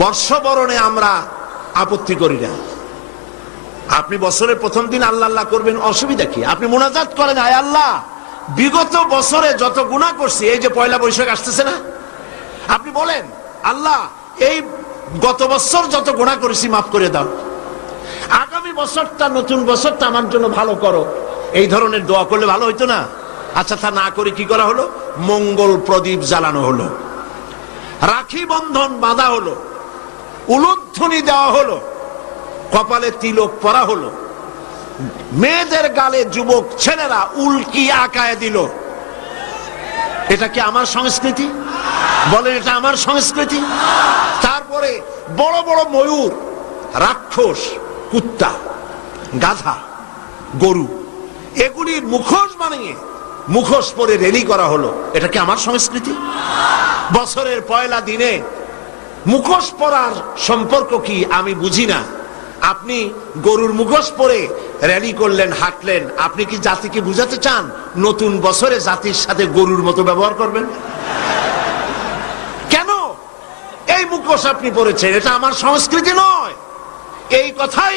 বর্ষবরণে আমরা আপত্তি করি না। আপনি বছরের প্রথম দিন আল্লাহ আল্লাহ করবেন, অসুবিধা কি? আপনি মুনাজাত করেন, আয় আল্লাহ বিগত বছরে যত গুনাহ করছি, এই যে পয়লা বৈশাখ আসতেছে না, আপনি বলেন আল্লাহ এই গত বছর যত গুনাহ করেছি মাফ করে দাও, আগামী বছরটা নতুন বছরটা আমার জন্য ভালো করো। এই ধরনের দোয়া করলে ভালো হইতো না? আচ্ছা, তা না করে কি করা হলো? মঙ্গল প্রদীপ জ্বালানো হলো, রাখি বন্ধন বাঁধা হলো, উলুধ্বনি দেওয়া হলো, কপালে তিলক পরা হলো, মেয়েদের গালে যুবক ছেলেরা উল্কি আঁকায় দিল। এটা কি আমার সংস্কৃতি? বলেন, এটা আমার সংস্কৃতি? তারপরে বড় বড় ময়ূর, রাক্ষস, কুত্তা, গাধা, গরু, এগুলির মুখোশ বানিয়ে মুখোশ পরে রেলি করা হলো। এটা কি আমার সংস্কৃতি? বছরের পয়লা দিনে মুখোশ পরার সম্পর্ক কি আমি বুঝি না। আপনি গরুর মুখোশ পরে র্যালি করলেন, হাঁটলেন, আপনি কি জাতিকে বুঝাতে চান নতুন বছরে জাতির সাথে গরুর মতো ব্যবহার করবেন? কেন এই মুখোশ আপনি পরেছেন? এটা আমার সংস্কৃতি নয়। এই কথাই